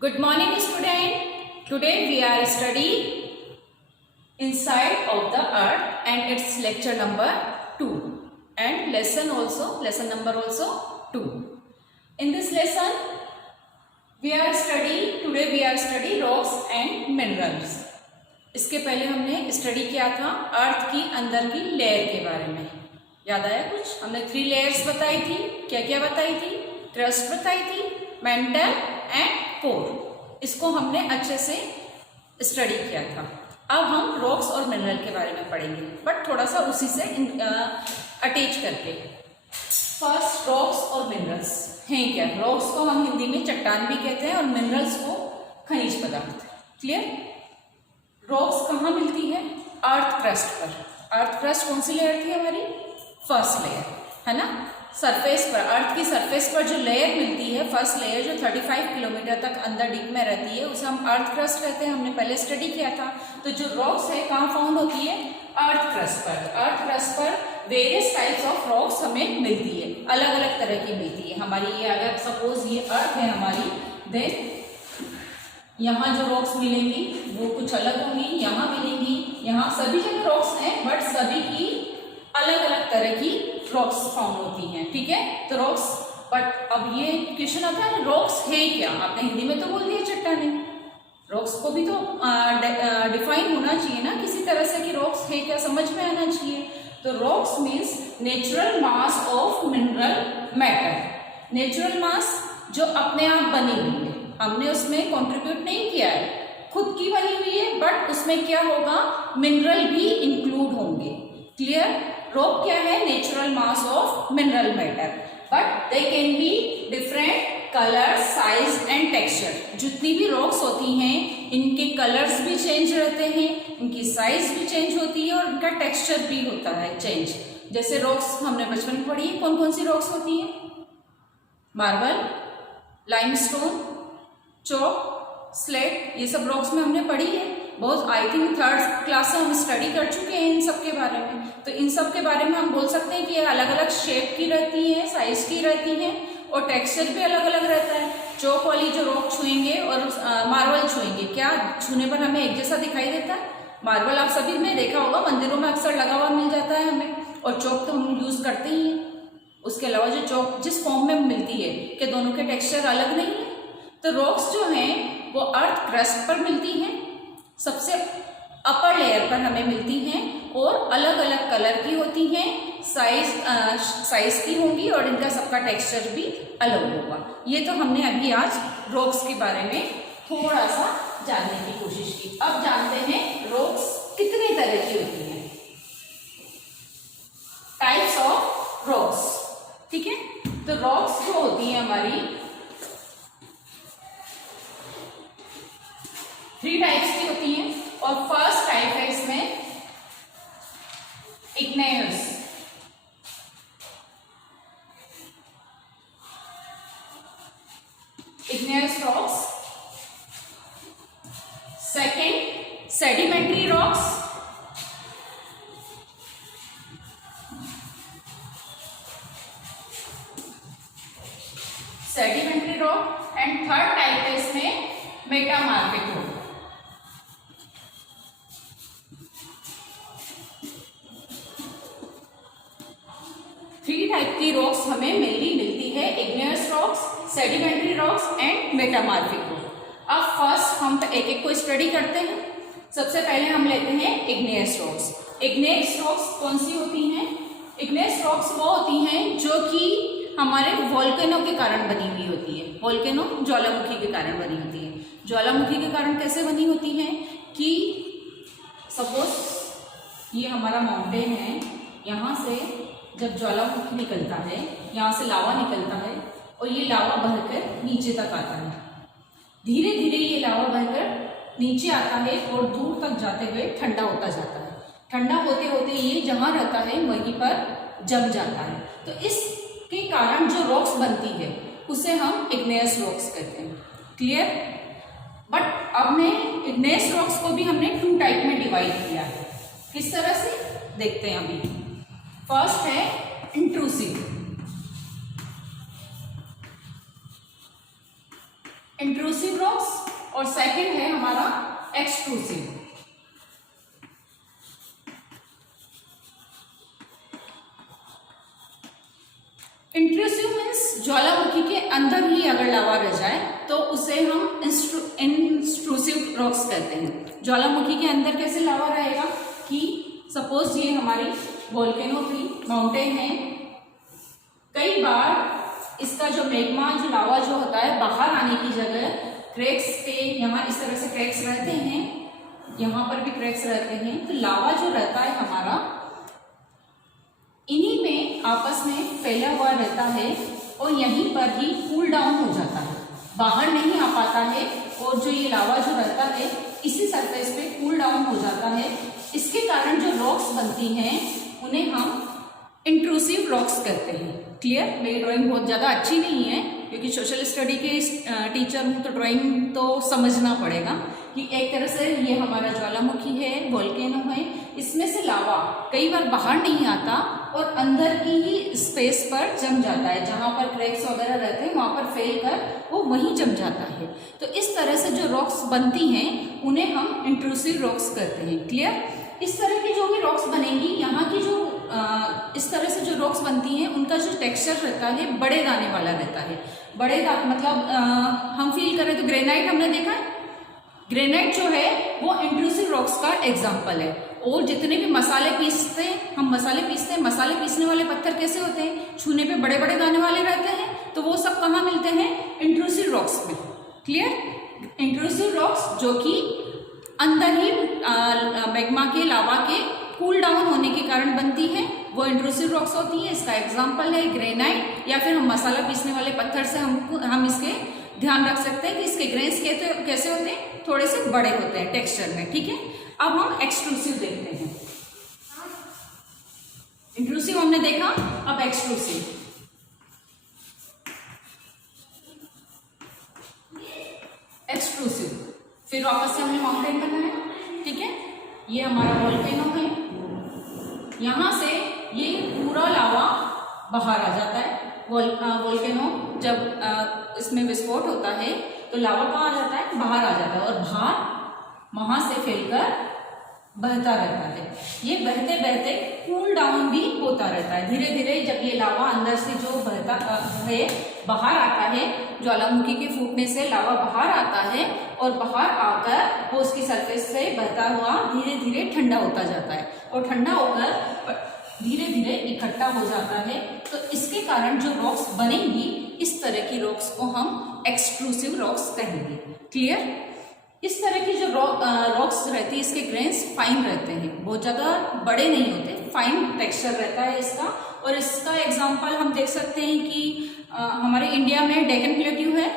Good morning, student. Today we are studying inside of the earth and its lecture number 2 and lesson number also 2. In this lesson we are study rocks and minerals. इसके पहले हमने study किया था अर्थ की अंदर की layer के बारे में. याद आया कुछ? हमने 3 लेयर्स बताई थी. क्या क्या बताई थी? क्रस्ट बताई थी, मेंटल एंड कोर. इसको हमने अच्छे से स्टडी किया था. अब हम रॉक्स और मिनरल के बारे में पढ़ेंगे, बट थोड़ा सा उसी से अटैच करके. फर्स्ट रॉक्स और मिनरल्स हैं क्या? रॉक्स को हम हिंदी में चट्टान भी कहते हैं और मिनरल्स को खनिज पदार्थ. क्लियर? रॉक्स कहाँ मिलती है? अर्थ क्रस्ट पर. अर्थ क्रस्ट कौन सी लेयर थी हमारी? फर्स्ट लेयर, है ना. सरफेस पर, अर्थ की सरफेस पर जो लेयर मिलती है, फर्स्ट लेयर जो 35 किलोमीटर तक अंदर डीप में रहती है, उसे हम अर्थ क्रस्ट कहते हैं. हमने पहले स्टडी किया था. तो जो रॉक्स है कहाँ फाउंड होती है? अर्थ क्रस्ट पर. अर्थ क्रस्ट पर वेरियस टाइप्स ऑफ रॉक्स हमें मिलती है, अलग अलग तरह की मिलती है. हमारी ये अगर सपोज ये अर्थ है हमारी, देन यहाँ जो रॉक्स मिलेंगी वो कुछ अलग होंगी, यहाँ मिलेंगी, यहाँ सभी जगह रॉक्स हैं, बट सभी की अलग अलग तरह की रॉक्स फाउंड होती हैं. ठीक है. तो रॉक्स, बट अब ये क्वेश्चन आता है रॉक्स है क्या? आपने हिंदी में तो बोल दिया चट्टाने. रॉक्स को भी तो डिफाइन होना चाहिए ना किसी तरह से कि रॉक्स है क्या, समझ में आना चाहिए. तो rocks means natural mass of mineral matter. Natural mass जो अपने आप बनी हुई है, हमने उसमें कंट्रीब्यूट नहीं किया है, खुद की बनी हुई है, बट उसमें क्या होगा? मिनरल भी इंक्लूड होंगे. क्लियर? रॉक क्या है? Natural mass of mineral matter, but they can be different colour, size and texture. जितनी भी रॉक्स होती हैं इनके कलर्स भी चेंज रहते हैं, इनकी साइज भी चेंज होती है और इनका टेक्सचर भी होता है चेंज. जैसे रॉक्स हमने बचपन में पढ़ी है, कौन कौन सी रॉक्स होती हैं? मार्बल, लाइमस्टोन, चॉक, स्लेट, ये सब रॉक्स में हमने पढ़ी है. बहुत, आई थिंक 3rd क्लास से हम स्टडी कर चुके हैं इन सब के बारे में. तो इन सब के बारे में हम बोल सकते हैं कि ये अलग अलग शेप की रहती है, साइज की रहती है और टेक्सचर भी अलग अलग रहता है. चौक वाली जो रॉक छुएंगे और मार्बल छुएंगे, क्या छूने पर हमें एक जैसा दिखाई देता है? मार्बल आप सभी ने देखा होगा, मंदिरों में अक्सर लगा हुआ मिल जाता है हमें, और चौक तो हम यूज करते ही हैं. उसके अलावा जो चौक जिस फॉर्म में मिलती है कि दोनों के टेक्सचर अलग नहीं है. तो रॉक्स जो हैं वो अर्थ क्रस्ट पर मिलती हैं, सबसे अपर लेयर पर हमें मिलती हैं और अलग अलग कलर की होती हैं, साइज की होंगी और इनका सबका टेक्सचर भी अलग होगा. ये तो हमने अभी आज रॉक्स के बारे में थोड़ा सा जानने की कोशिश की. अब जानते हैं रॉक्स कितने तरह की होती हैं, टाइप्स ऑफ रॉक्स. ठीक है. तो रॉक्स जो होती हैं हमारी 3 टाइप्स की होती हैं और फर्स्ट टाइप है इसमें igneous. Igneous rocks. Second, sedimentary rocks. Sedimentary rock. And third type है इसमें मेटामॉर्फिक रॉक. 3 टाइप की रॉक्स हमें मेनली मिलती है, igneous rocks, sedimentary rocks and metamorphic rock. अब फर्स्ट हम एक एक को स्टडी करते हैं. सबसे पहले हम लेते हैं इग्नियस रॉक्स. इग्नियस रॉक्स कौन सी होती हैं? इग्नियस रॉक्स वो होती हैं जो कि हमारे वोल्केनो के कारण बनी हुई होती है. वोल्केनो ज्वालामुखी के कारण बनी होती है. ज्वालामुखी के कारण कैसे बनी होती हैं कि सपोज ये हमारा माउंटेन है, यहाँ से जब ज्वालामुखी निकलता है, यहाँ से लावा निकलता है और ये लावा बहकर नीचे तक आता है. धीरे धीरे ये लावा बहकर नीचे आता है और दूर तक जाते हुए ठंडा होता जाता है. ठंडा होते होते ये जहाँ रहता है वहीं पर जम जाता है. तो इसके कारण जो रॉक्स बनती है उसे हम इग्नेयस रॉक्स कहते हैं. क्लियर? बट अब में इग्नेयस रॉक्स को भी हमने 2 टाइप में डिवाइड किया है. किस तरह से देखते हैं अभी. फर्स्ट है इंट्रूसिव. इंट्रूसिव रॉक्स और सेकंड है हमारा एक्सट्रूसिव। इंट्रूसिव मीन्स ज्वालामुखी के अंदर ही अगर लावा रह जाए तो उसे हम इंट्रूसिव रॉक्स कहते हैं। ज्वालामुखी के अंदर कैसे लावा रहेगा कि सपोज ये हमारी वोल्केनो थी, माउंटेन है, कई बार इसका जो मैग्मा जो लावा जो होता है बाहर आने की जगह क्रैक्स के यहाँ इस तरह से क्रैक्स रहते हैं, यहाँ पर भी क्रैक्स रहते हैं, तो लावा जो रहता है हमारा इन्हीं में आपस में फैला हुआ रहता है और यहीं पर ही कूल डाउन हो जाता है, बाहर नहीं आ पाता है और जो ये लावा जो रहता है इसी सरफेस पे कूल डाउन हो जाता है। इसके कारण जो रॉक्स बनती हैं उन्हें हम इंट्रूसिव रॉक्स कहते हैं। क्लियर? मेरी ड्राइंग बहुत ज़्यादा अच्छी नहीं है क्योंकि सोशल स्टडी के टीचर हूँ तो ड्राइंग तो समझना पड़ेगा कि एक तरह से ये हमारा ज्वालामुखी है, वोल्केनो है, इसमें से लावा कई बार बाहर नहीं आता और अंदर की ही स्पेस पर जम जाता है, जहाँ पर क्रैक्स वगैरह रहते हैं वहाँ पर फैल कर वो वहीं जम जाता है। तो इस तरह से जो रॉक्स बनती हैं उन्हें हम इंट्रूसिव रॉक्स कहते हैं। क्लियर? इस तरह की जो भी रॉक्स बनेंगी, यहाँ की जो इस तरह से जो रॉक्स बनती हैं उनका जो टेक्सचर रहता है बड़े दाने वाला रहता है। बड़े दाने मतलब हम फील करें तो ग्रेनाइट हमने देखा है, ग्रेनाइट जो है वो इंट्रूसिव रॉक्स का एग्जाम्पल है। और जितने भी मसाले पीसते हैं, हम मसाले पीसते हैं, मसाले पीसने वाले पत्थर कैसे होते हैं? छूने पे बड़े बड़े दाने वाले रहते हैं, तो वो सब कहाँ मिलते हैं? इंट्रूसिव रॉक्स में। क्लियर? इंट्रूसिव रॉक्स जो कि अंदर ही मैग्मा के लावा के कूल डाउन होने के कारण बनती है वो इंट्रूसिव रॉक्स होती है। इसका एग्जाम्पल है ग्रेनाइट, या फिर हम मसाला पीसने वाले पत्थर से हम इसके ध्यान रख सकते हैं कि इसके ग्रेन्स कैसे होते हैं? थोड़े से बड़े होते हैं टेक्सचर में। ठीक है, अब हम एक्सट्रूसिव देखते हैं। इंट्रूसिव हमने देखा, अब एक्सट्रूसिव। एक्सट्रूसिव फिर वापस से हमने माउंटेन बनाया। ठीक है, ये हमारा वोल्केनो है, यहां से ये पूरा लावा बाहर आ जाता है। वोल्केनो जब इसमें विस्फोट होता है तो लावा कहाँ आ जाता है? बाहर आ जाता है और बाहर वहां से फैलकर बहता रहता है। ये बहते बहते कूल डाउन भी होता रहता है धीरे धीरे। जब ये लावा अंदर से जो बहता है बाहर आता है, ज्वालामुखी के फूटने से लावा बाहर आता है और बाहर आकर वो उसकी सरफेस से बहता हुआ धीरे धीरे ठंडा होता जाता है और ठंडा होकर धीरे धीरे इकट्ठा हो जाता है। तो इसके कारण जो रॉक्स बनेंगी, इस तरह की रॉक्स को हम एक्सट्रूसिव रॉक्स कहेंगे। क्लियर? इस तरह की जो रॉक्स रहती है इसके ग्रेन्स फाइन रहते हैं, बहुत ज़्यादा बड़े नहीं होते, फाइन टेक्सचर रहता है इसका। और इसका एग्जांपल हम देख सकते हैं कि हमारे इंडिया में डेक्कन प्लेट्यू है।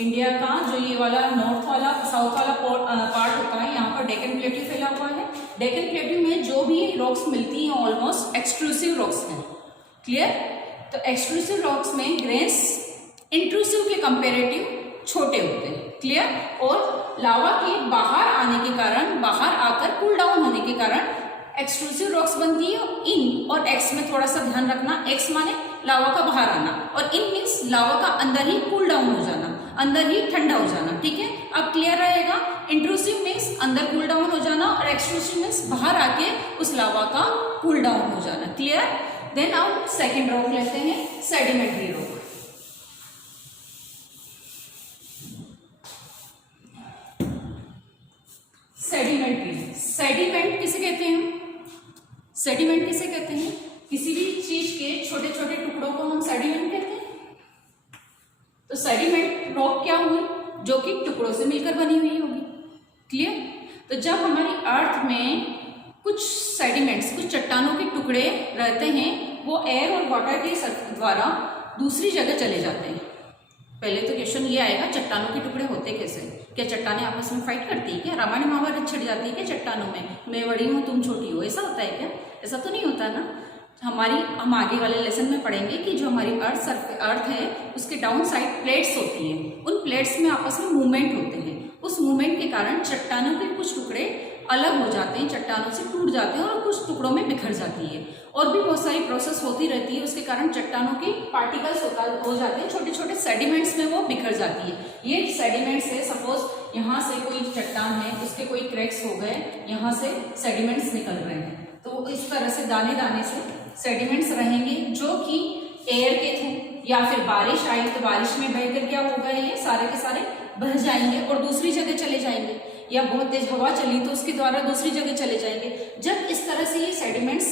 इंडिया का जो ये वाला नॉर्थ वाला साउथ वाला पार्ट होता है, यहाँ पर डेक्कन प्लेट्यू फैला हुआ है। डेक्कन प्लेट्यू में जो भी रॉक्स मिलती हैं ऑलमोस्ट एक्सट्रूसिव रॉक्स हैं। क्लियर? तो एक्सट्रूसिव रॉक्स में ग्रेन्स इंट्रूसिव के कंपेरेटिव छोटे होते हैं। क्लियर? और लावा के बाहर आने के कारण, बाहर आकर कूल डाउन होने के कारण एक्सट्रूसिव रॉक्स बनती है। इन और एक्स में थोड़ा सा ध्यान रखना, एक्स माने लावा का बाहर आना और इन मीन्स लावा का अंदर ही कूल डाउन हो जाना, अंदर ही ठंडा हो जाना। ठीक है, अब क्लियर रहेगा? इंट्रूसिव मीन्स अंदर कूल डाउन हो जाना और एक्सट्रूसिव मीन्स बाहर आके उस लावा का कूल डाउन हो जाना। क्लियर? देन अब सेकेंड रॉक लेते हैं, सेडिमेंट्री रॉक। सेडिमेंट्री, सेडिमेंट किसे कहते हैं? सेडिमेंट किसे कहते हैं? किसी भी चीज के छोटे छोटे टुकड़ों को हम सेडिमेंट कहते हैं। तो सेडिमेंट रॉक क्या हुई? जो कि टुकड़ों से मिलकर बनी हुई होगी। क्लियर? तो जब हमारी अर्थ में कुछ सेडिमेंट्स, कुछ चट्टानों के टुकड़े रहते हैं, वो एयर और वाटर के द्वारा दूसरी जगह चले जाते हैं। पहले तो क्वेश्चन ये आएगा, चट्टानों के टुकड़े होते कैसे? क्या चट्टानें आपस में फाइट करती है क्या? रामायण महाभारत छिड़ जाती है क्या चट्टानों में? मैं बड़ी हूँ तुम छोटी हो, ऐसा होता है क्या? ऐसा तो नहीं होता ना। हम आगे वाले लेसन में पढ़ेंगे कि जो हमारी अर्थ है उसके डाउन साइड प्लेट्स होती हैं, उन प्लेट्स में आपस में मूवमेंट होते हैं। उस मूवमेंट के कारण चट्टानों के कुछ टुकड़े अलग हो जाते हैं, चट्टानों से टूट जाते हैं और कुछ टुकड़ों में बिखर जाती है। और भी बहुत सारी प्रोसेस होती रहती है, उसके कारण चट्टानों के पार्टिकल्स हो जाते हैं, छोटे छोटे सेडिमेंट्स में वो बिखर जाती है। ये सेडिमेंट्स है, सपोज यहाँ से कोई चट्टान है, उसके कोई क्रैक्स हो गए, यहाँ से सेडिमेंट्स निकल रहे हैं, तो इस तरह से दाने दाने से सेडिमेंट्स रहेंगे जो कि एयर के थ्रू या फिर बारिश आई तो बारिश में बहकर क्या होगा, ये सारे के सारे बह जाएंगे और दूसरी जगह चले जाएंगे, या बहुत तेज हवा चली तो उसके द्वारा दूसरी जगह चले जाएंगे। जब इस तरह से ये सेडिमेंट्स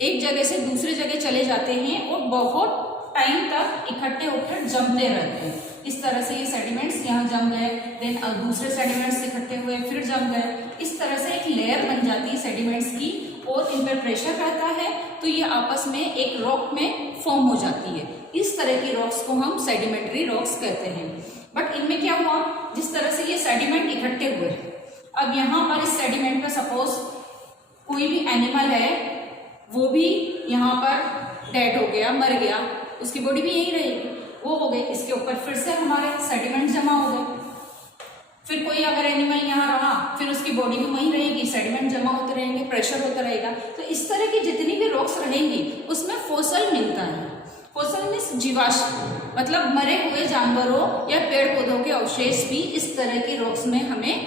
एक जगह से दूसरी जगह चले जाते हैं और बहुत टाइम तक इकट्ठे होकर जमते रहते हैं, इस तरह से ये सेडिमेंट्स यहाँ जम गए, देन दूसरे सेडिमेंट्स इकट्ठे हुए फिर जम गए, इस तरह से एक लेयर बन जाती है सेडिमेंट्स की और इन पर प्रेशर रहता है तो ये आपस में एक रॉक में फॉर्म हो जाती है। इस तरह की रॉक्स को हम सेडिमेंट्री रॉक्स कहते हैं। बट इनमें क्या हुआ, जिस तरह से ये सेडिमेंट इकट्ठे हुए, अब यहाँ पर इस सेडिमेंट में सपोज कोई भी एनिमल है, वो भी यहाँ पर डेड हो गया, मर गया, उसकी बॉडी भी यही रहेगी, वो हो गई, इसके ऊपर फिर से हमारे सेडिमेंट जमा हो गए। फिर कोई अगर एनिमल यहाँ रहा, फिर उसकी बॉडी भी वहीं रहेगी, सेडिमेंट जमा होते रहेंगे, प्रेशर होता रहेगा। तो इस तरह की जितनी भी रॉक्स रहेंगी उसमें फॉसल मिलता है। फॉसल मीन्स जीवाश्म, मतलब मरे हुए जानवरों या पेड़ पौधों के अवशेष भी इस तरह की रॉक्स में हमें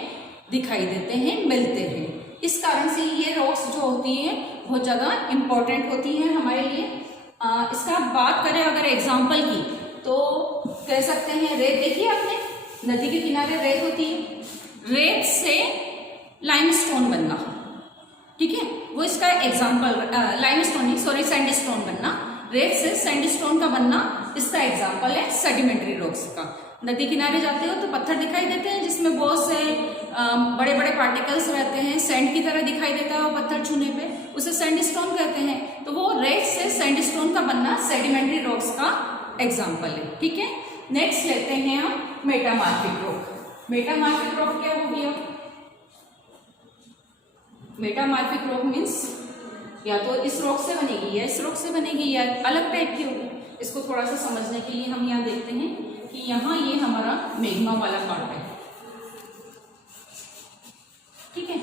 दिखाई देते हैं, मिलते हैं। इस कारण से ये रॉक्स जो होती हैं बहुत ज़्यादा इम्पोर्टेंट होती हैं हमारे लिए। इसका बात करें अगर एग्जाम्पल की तो कह सकते हैं, रेत देखिए आपने, नदी के किनारे रेत होती है, रेत से लाइमस्टोन बनना, ठीक है, वो इसका एग्जाम्पल, लाइमस्टोन नहीं सॉरी सैंडस्टोन बनना, रेत से सैंडस्टोन का बनना इसका एग्जाम्पल है सेडिमेंट्री रॉक्स का। नदी किनारे जाते हो तो पत्थर दिखाई देते हैं जिसमें बहुत से बड़े बड़े पार्टिकल्स रहते हैं, सैंड की तरह दिखाई देता है वो पत्थर छूने पे, उसे सैंडस्टोन कहते हैं। तो वो रेत से सैंडस्टोन का बनना सेडिमेंट्री रॉक्स का एग्जाम्पल है, ठीक है। नेक्स्ट लेते हैं हम मेटामॉर्फिक रॉक। मेटामॉर्फिक रॉक क्या हो गया, मेटामॉर्फिक रॉक मीन्स या तो इस रॉक से बनेगी या इस रॉक से बनेगी या अलग टाइप की होगी। इसको थोड़ा सा समझने के लिए हम यहाँ देखते हैं कि यहाँ ये हमारा मैग्मा वाला पार्ट है, ठीक है,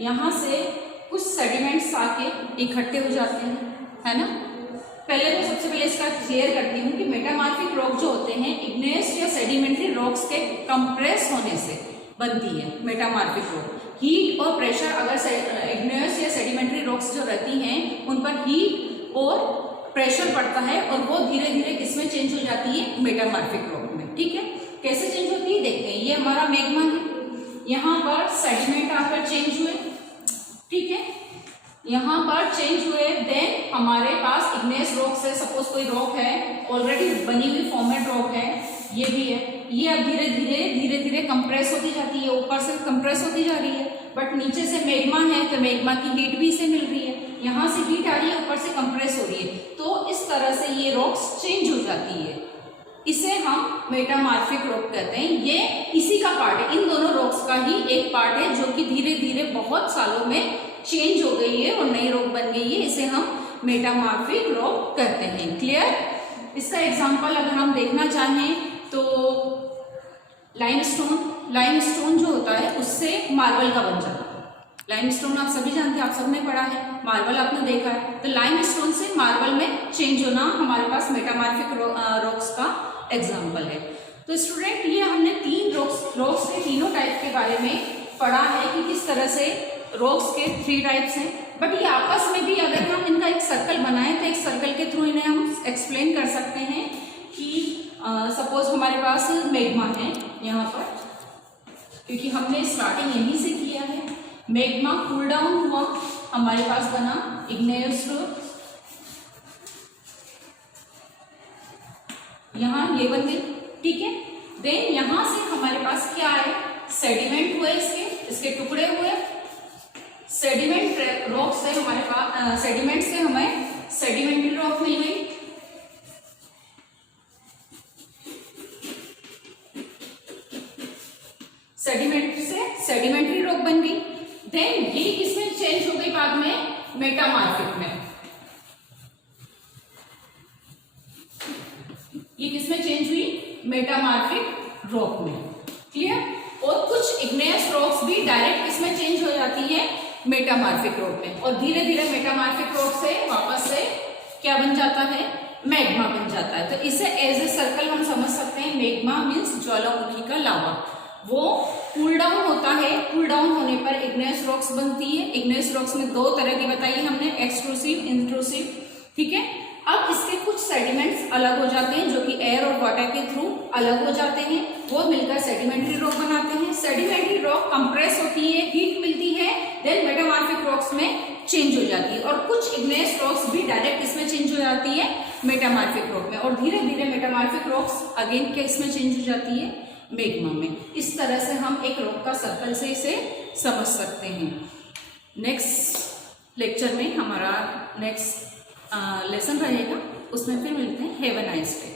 यहाँ से कुछ सेडिमेंट्स आके इकट्ठे हो जाते हैं, है ना। पहले तो सबसे पहले इसका क्लियर करती हूँ कि मेटामॉर्फिक रॉक जो होते हैं इग्नेस या सेडिमेंट्री रॉक्स के कंप्रेस होने से बनती है मेटामॉर्फिक रॉक। हीट और प्रेशर, अगर इग्नेस या सेडिमेंट्री रॉक्स जो रहती हैं उन पर हीट और प्रेशर पड़ता है और वो धीरे धीरे किसमें चेंज हो जाती है, मेटामॉर्फिक रॉक में, ठीक है। कैसे चेंज होती है देखते हैं। ये हमारा मैग्मा है, यहाँ पर सेडिमेंट आकर चेंज हुए, ठीक है, यहाँ पर चेंज हुए, देन हमारे पास इग्नेस रॉक से सपोज कोई रॉक है ऑलरेडी बनी हुई फॉर्मेट रॉक है, ये भी है, ये अब धीरे धीरे कंप्रेस होती जाती है, ऊपर से कंप्रेस होती जा रही है, बट नीचे से मैग्मा है तो मैग्मा की हीट भी इसे मिल रही है, यहाँ से हीट आ रही है, ऊपर से कंप्रेस हो रही है, तो इस तरह से ये रॉक्स चेंज हो जाती है, इसे हम मेटामॉर्फिक रॉक कहते हैं। ये इसी का पार्ट है, इन दोनों रॉक्स का ही एक पार्ट है जो कि धीरे धीरे बहुत सालों में चेंज हो गई है और नई रॉक बन गई है, इसे हम मेटामॉर्फिक रॉक कहते हैं। क्लियर। इसका एग्जांपल अगर हम देखना चाहें तो लाइमस्टोन जो होता है उससे मार्बल का बन जाता है। लाइमस्टोन आप सभी जानते हैं, आप सबने पढ़ा है, मार्बल आपने देखा है, तो लाइमस्टोन से मार्बल में चेंज होना हमारे पास मेटामॉर्फिक रॉक्स का एग्जाम्पल है। तो स्टूडेंट ये हमने तीन रॉक्स के तीनों टाइप के बारे में पढ़ा है कि किस तरह से रॉक्स के 3 टाइप्स हैं, बट ये आपस में भी अगर हम इनका एक सर्कल बनाएं तो एक सर्कल के थ्रू इन्हें हम एक्सप्लेन कर सकते हैं कि सपोज हमारे पास मैग्मा है यहाँ पर, क्योंकि हमने स्टार्टिंग यहीं से किया है, मैग्मा कूल डाउन हुआ, हमारे पास बना इग्नेस रॉक, यहाँ ये बन गई, ठीक है। देन यहाँ से हमारे पास क्या है, सेडिमेंट हुए, इसके टुकड़े हुए, सेडिमेंट रॉक से हमारे पास सेडिमेंट से हमें सेडिमेंट्री रॉक मिल गई, सेडिमेंट से सेडिमेंट्री रॉक बन गई। देन ये किसमें चेंज हो गई बाद में, मेटामॉर्फिक में, ये किसमें चेंज हुई, मेटामॉर्फिक रॉक में। क्लियर। और कुछ इग्नेयस रॉक्स भी डायरेक्ट इसमें चेंज हो जाती है मेटामॉर्फिक रॉक में, और धीरे धीरे मेटामॉर्फिक रॉक से वापस से क्या बन जाता है, मैग्मा बन जाता है। तो इसे एज ए सर्कल हम समझ सकते हैं। मैग्मा मीन्स ज्वालामुखी का लावा, वो कूल डाउन होता है, कूल डाउन होने पर इग्नेयस रॉक्स बनती है। इग्नेयस रॉक्स में दो तरह की बताई हमने, एक्सट्रूसिव, इंट्रूसिव, ठीक है। अब इसके कुछ सेडिमेंट्स अलग हो जाते हैं जो कि एयर और वाटर के थ्रू अलग हो जाते हैं, वो मिलकर सेडिमेंट्री रॉक बनाते हैं। सेडिमेंट्री रॉक कंप्रेस होती है, हीट मिलती है, देन मेटामॉर्फिक रॉक्स में चेंज हो जाती है, और कुछ इग्नेयस रॉक्स भी डायरेक्ट इसमें चेंज हो जाती है मेटामॉर्फिक रॉक में, और धीरे धीरे मेटामॉर्फिक रॉक्स अगेन क्या इसमें चेंज हो जाती है, मैग्मा में। इस तरह से हम एक रॉक का सर्कल से इसे समझ सकते हैं। नेक्स्ट लेक्चर में हमारा नेक्स्ट लेसन रहेगा, उसमें फिर मिलते हैं। Have a nice day.